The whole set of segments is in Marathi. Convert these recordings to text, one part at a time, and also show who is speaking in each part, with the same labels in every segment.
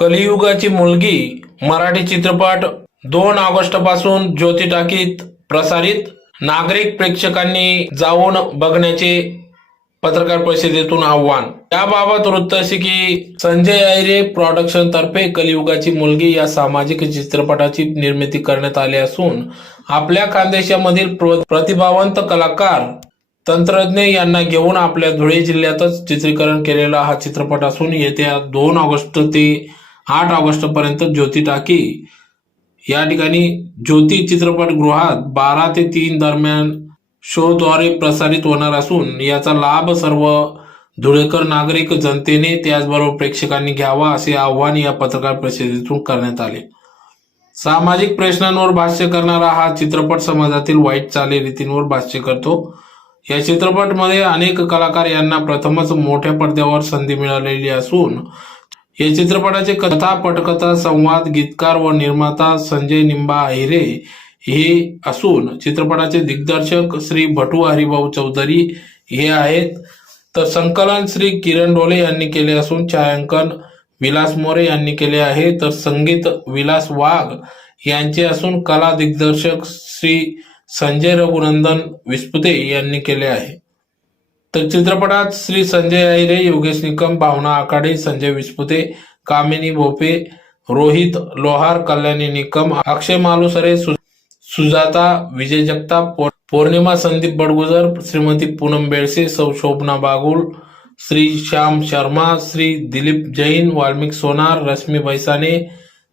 Speaker 1: कलियुगाची मुलगी मराठी चित्रपट दोन ऑगस्टपासून ज्योती टाकीत प्रसारित. नागरिक प्रेक्षकांनी जाऊन बघण्याचे पत्रकार परिषदेतून आव्हान. याबाबत वृत्त असे की संजय आयरे प्रोडक्शन तर्फे कलियुगाची मुलगी या सामाजिक चित्रपटाची निर्मिती करण्यात आली असून आपल्या खानदेशामधील प्र- प्रतिभावंत कलाकार तंत्रज्ञ यांना घेऊन आपल्या धुळे जिल्ह्यातच चित्रीकरण केलेला हा चित्रपट असून येत्या दोन ऑगस्ट ते आठ ऑगस्ट पर्यंत ज्योती टाकी. या ठिकाणी ज्योती चित्रपटगृहात बारा ते तीन दरम्यान शोद्वारे प्रसारित होणार असून याचा लाभ सर्व धुळेकर नागरिक जनतेने त्याचबरोबर प्रेक्षकांनी घ्यावा असे आव्हान या पत्रकार परिषदेतून करण्यात आले. सामाजिक प्रश्नांवर भाष्य करणारा हा चित्रपट समाजातील वाईट चालीरीतींवर भाष्य करतो. या चित्रपटमध्ये अनेक कलाकार यांना प्रथमच मोठ्या पडद्यावर संधी मिळालेली असून या चित्रपटाचे कथा पटकथा संवाद गीतकार व निर्माता संजय निंबा अहिरे हे असून चित्रपटाचे दिग्दर्शक श्री भटू हरिभाऊ चौधरी हे आहेत. तर संकलन श्री किरण डोले यांनी केले असून छायांकन विलास मोरे यांनी केले आहे. तर संगीत विलास वाघ यांचे असून कला दिग्दर्शक श्री संजय रघुनंदन विस्पुते यांनी केले आहे. तर चित्रपटात श्री संजय अहिरे योगेश निकम भावना आखाडे संजय विस्पुते कामिनी भोपे रोहित लोहार कल्याणी निकम अक्षय मालुसरे सुजाता विजय जगताप पौर्णिमा संदीप बडगुजर श्रीमती पूनम बेळसे सौ शोभना बागुल श्री श्याम शर्मा श्री दिलीप जैन वाल्मिक सोनार रश्मी भैसाने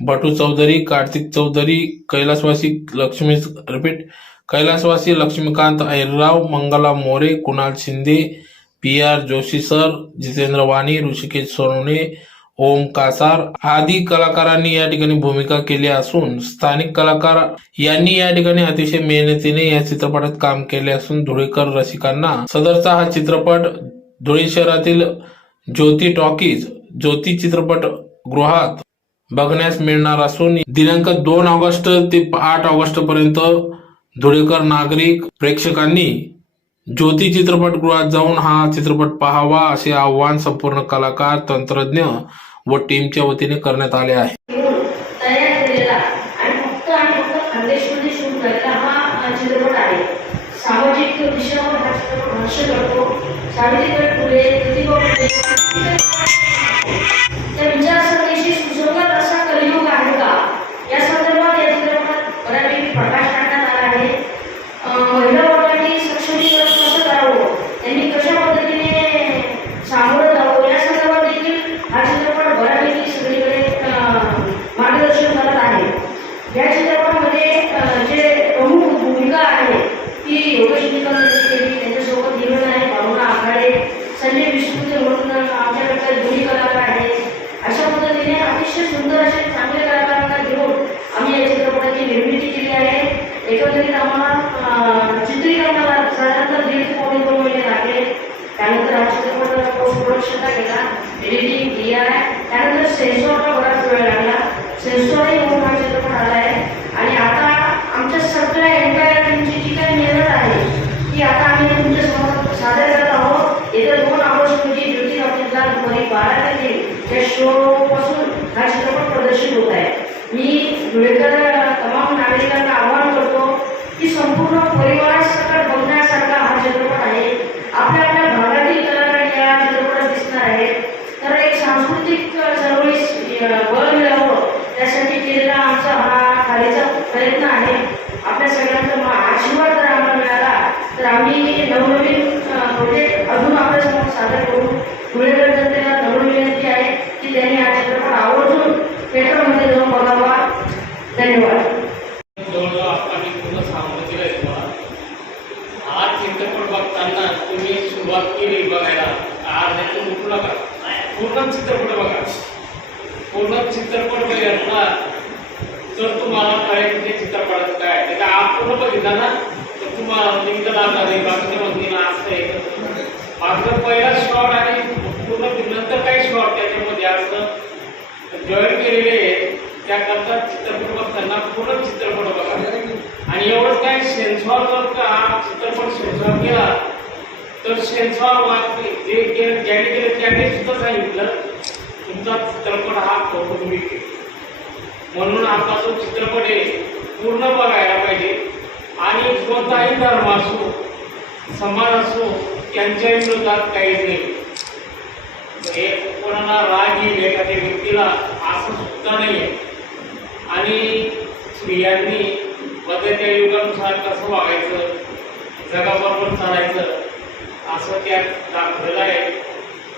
Speaker 1: भटू चौधरी कार्तिक चौधरी कैलासवासी लक्ष्मी रिपीट कैलासवासी Laxmikant Airrao Mangala More Kunal Shinde P R Joshi sir Jitendra Wani Rushikesh Sonawane Om Kasar आदी कलाकारांनी या ठिकाणी भूमिका केली असून स्थानिक कलाकार यांनी या ठिकाणी अतिशय मेहनतीने या चित्रपटात काम केले असून धुळेकर रसिकांना सदरचा हा चित्रपट धुळे शहरातील ज्योती टॉकीज ज्योती चित्रपट गृहात बघण्यास मिळणार असून दिनांक दोन ऑगस्ट ते आठ ऑगस्ट पर्यंत धुळेकर नागरिक प्रेक्षकांनी ज्योती चित्रपटगृहात जाऊन हा चित्रपट पाहावा असे आव्हान संपूर्ण कलाकार तंत्रज्ञ व टीमच्या वतीने करण्यात आले आहे.
Speaker 2: घेऊन तयार केलेला आणि फक्त आणि फक्त खानदेशमध्ये शूट झालेला हा अ, चित्रपट आहे सामाजिक विषयावर हा चित्रपट भाष्य करतो सावित्रीबाई फुले प्रतिभा फुले त्या विचारसरणीशी सुसंगत असा कलियुग आहे का या संदर्भात या चित्रपटात बऱ्यापैकी प्रकाश टाकण्यात आला आहे अ, महिला वर्गाने सक्षमीकरण कसं करावं त्यांनी कशा पद्धतीने सामोरं जावं या संदर्भात देखील हा चित्रपट बऱ्यापैकी सगळीकडे अ, मार्गदर्शन करत आहे या चित्रपटामध्ये अ, जे प्रमुख भूमिका आहे ती योगेश निकम यांनी केली त्यांच्यासोबत निवड आहे भावना आघाडे संजय विष्णूचे म्हणून आमच्याकडे जुनी कलाकार आहेत अशा पद्धतीने अतिशय सुंदर असे चांगले कलाकारांना घेऊन आम्ही या चित्रपटाची निर्मिती केली आहे एकंदरीत आम्हाला अ, चित्रीकरणाला साधारणतः दीड ते पावणे दोन महिने लागले त्यानंतर हा चित्रपट पोस्ट प्रोडक्शनला गेला एडिटिंग डी आय त्यानंतर सेन्सॉरला बराच वेळ लागला. सेन्सॉरही मोठा चित्रपट आला आहे. आणि आता आमच्या सगळ्या एन्टायर टीमची जी काही मेहनत आहे ती आता आम्ही तुमच्यासमोर सादर करत आहोत. येत्या दोन ऑगस्ट रोजी ज्योती ऑफिसला दुपारी बारा ते तीन या शो पासून हा चित्रपट प्रदर्शित होत आहे. मी धुळेकर तमाम नागरिकांना आवाहन करतो की संपूर्ण परिवारासकट बघण्यासारखा हा चित्रपट आहे. आपल्या आपल्या भागातील कलाकार या चित्रपटात दिसणार आहेत. मिळावं हो. त्यासाठी केलेला आमचा हा खालीचा प्रयत्न आहे. आपल्या सगळ्यांचा मा- आशीर्वाद जर आम्हाला मिळाला तर आम्ही नवनवीन प्रोजेक्ट म्हणजे अजून आपल्यासमोर सादर करू. धुळेकर जनतेला नवीन विनंती आहे की त्यांनी हा चित्रपट आवर्जून थिएटरमध्ये जाऊन बघावा. धन्यवाद.
Speaker 3: तुम्ही सुरुवात केली बघायला. आज उठू नका. पूर्ण चित्रपट बघा. पूर्ण चित्रपट बघितला तर तुम्हाला कळेल की चित्रपटात काय आहे. त्याचा आप पूर्ण बघितला ना तर तुम्हाला निघतं इथं दाखवा नाही बाकीच्या मंदिर असं आहे. मागचं पहिला शॉट आणि पूर्ण नंतर काही शॉट त्याच्यामध्ये असतं जॉईन केलेले आहे त्याकरता चित्रपट बघताना पूर्ण चित्रपट बघा. आणि एवढंच काय सेन्सॉर जर का चित्रपट सेन्सॉर केला तर सेन्सॉर वाचले जे केलं ज्याने केलं त्याने सुद्धा सांगितलं. तुमचा चित्रपट हा कौटुंबिक आहे. म्हणून आपला जो चित्रपट आहे पूर्ण बघायला पाहिजे. आणि कोणताही धर्म असो समाज असो त्यांच्या विरोधात काहीच नाही. हे कोणाला राग येईल एखाद्या व्यक्तीला असं सुद्धा नाही आहे. आणि स्त्रियांनी बदलत्या युगानुसार कसं वागायचं जगाबरोबर चालायचं असं त्यात दाखवलेलं आहे.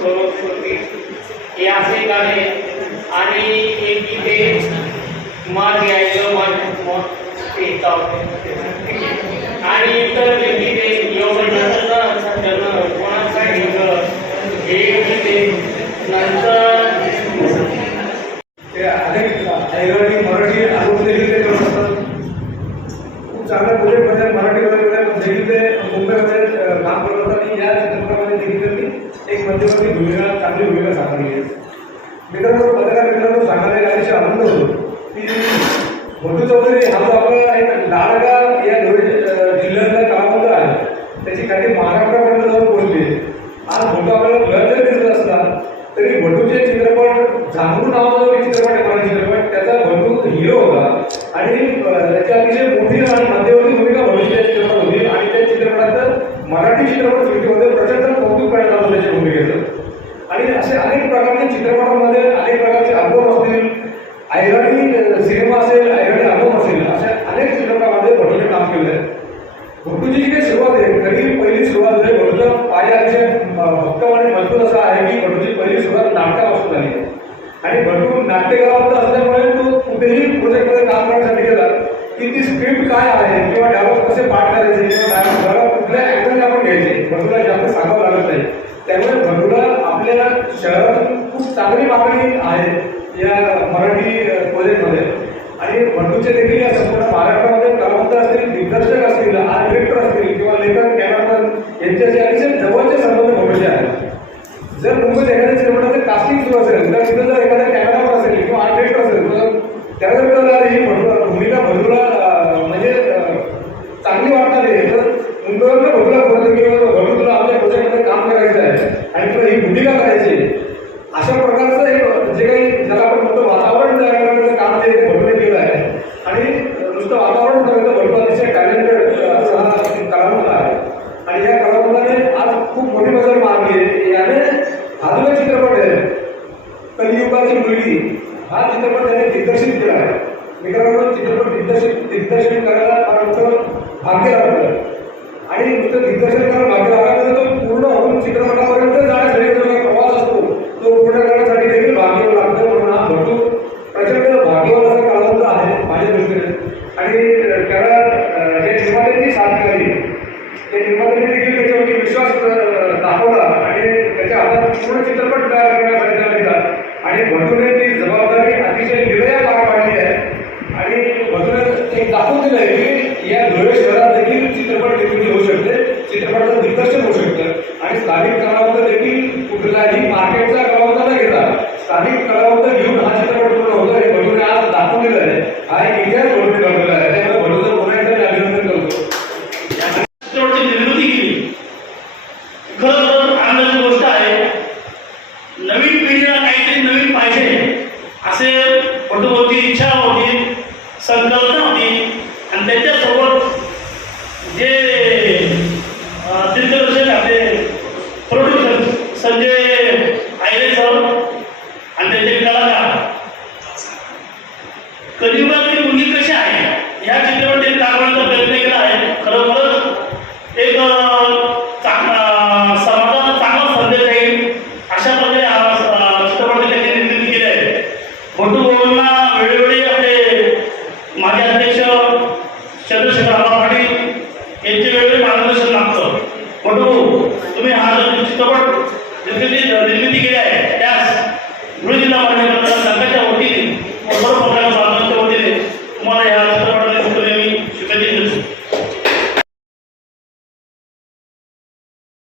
Speaker 3: सरस्वती हे असे गाणे आणि एक गीते माझ यायचं ग माझे आणि इतर गीते योगनाथन सज्जन हे गीते नंतर
Speaker 4: ते अनेक मराठी अजून खूप चांगल्या प्रोजेक्टमध्ये मराठी पण मुंबईमध्ये काम करत होता आणि या चित्रपटामध्ये देखील त्यांनी एक मध्यवर्ती भूमिका चांगली भूमिका साकारली आहे. मित्रांनो पत्रकार मित्रांनो सांगायला अतिशय आनंद होतो. की मोठू चौधरी हा जो आपला एक लाडगा या धुळे जिल्ह्यातला कलावंत आहे त्याची काही महाराष्ट्रापर्यंत जाऊन पोहोचली आज भटू आपल्याला घर जरी दिसत असला तरी भटूचे चित्रपट झांगरू नावाचा जो एक चित्रपट आहे मराठी चित्रपट त्याचा भटू हिरो होता आणि अं, त्याची अतिशय मोठी आणि मध्यवर्ती भूमिका भविष्यात चित्रपट होती आणि त्या चित्रपटाचं मराठी चित्रपट सृष्टीमध्ये प्रचंड कौतुक करण्यात आलं त्याच्या भूमिकेचं आणि असे अनेक प्रकारचे चित्रपटांमध्ये अनेक प्रकारचे अल्बम असतील ऐराणी अं, सिनेमा असेल ऐराणी अल्बम असेल अशा अनेक चित्रपटामध्ये भटूने काम केलं आहे भटूची जी काही सुरुवात आहे खरी पहिली सुरुवात म्हणजे भटूचा पाया अतिशय अं, भक्कम आणि मजबूत असा आहे की भटूची पहिली सुरुवात नाटकापासून झाली आहे. आणि भटू नाट्यकलावंत असल्यामुळे तो कुठेही प्रोजेक्टमध्ये काम गेला की ती स्क्रिप्ट काय आहे किंवा डायलॉग कसे पाठ करायचे किंवा डायलॉग कुठल्या अँगलने आपण घ्यायचे भटूला जास्त सांगावं लागत नाही. त्यामुळे भटूला आपल्या शहरातून खूप चांगली मागणी आहे या मराठी प्रोजेक्टमध्ये आणि भटूचे देखील या संपूर्ण महाराष्ट्रामध्ये कलावंत असतील दिग्दर्शक असतील आर्ट डिरेक्टर असतील किंवा लेखक कॅमेरामॅन यांच्याशी अतिशय जवळचे संबंध भटूचे आहेत जर मुंबईत एखाद्या चित्रपटाचं कास्टिंग सुरू असेल तर तिथं जर एखादा कॅमेरामॅन असेल किंवा आर्ट डिरेक्टर असेल तर त्याला जर कळलं ही भटू भूमिका भटूला अं, म्हणजे अं, चांगली वाटणार आहे तर मुंबईवरनं भटूला बोलतो की भटू तुला आपल्या प्रोजेक्टमध्ये काम करायचं आहे आणि तुला ही भूमिका करायची अशा प्रकारचं एक जे काही ज्याला आपण म्हणतो वातावरण तयार करण्याचं काम ते भटूने गेलं आहे. आणि नुसतं वातावरण करायचं भरपूर अतिशय टॅलेंटेड असा हा कलावंत आहे. आणि या कलावंताने आज खूप मोठी बदल मारली आहे याने हा जो चित्रपट आहे. कलियुगाची मुलगी. हा चित्रपट त्याने दिग्दर्शित केला आहे. मित्रांनो चित्रपट दिग्दर्शित दिग्दर्शन करायला फार वाटतं भाग्य लागलं आणि नुसतं दिग्दर्शन करायला आणि जे निर्मात्यांनी साथ केली ते निर्मात्यांनी देखील त्याच्यावरती विश्वास दाखवला आणि त्याच्या हातात पूर्ण चित्रपट तयार करण्यासाठी त्याला दिला आणि भटूने ती जबाबदारी अतिशय निर्णय पार पाडली आहे आणि भटूने एक दाखवून दिलं आहे की या धुळे शहरात देखील चित्रपट निर्मिती होऊ शकते. चित्रपटाचं दिग्दर्शन होऊ शकतं. आणि स्थानिक नवीन पिढीला काहीतरी नवीन पाहिजे. असे होती इच्छा होती संकल्पना होती. आणि त्याच्यासोबत जे दिग्दर्शक आपले प्रोड्युसर संजय आयरे सर आणि त्यांचे कलाकार. ती मुली कशी आहे? या चित्रपट
Speaker 5: दाखवण्याचा प्रयत्न केला आहे. खरोखरच एक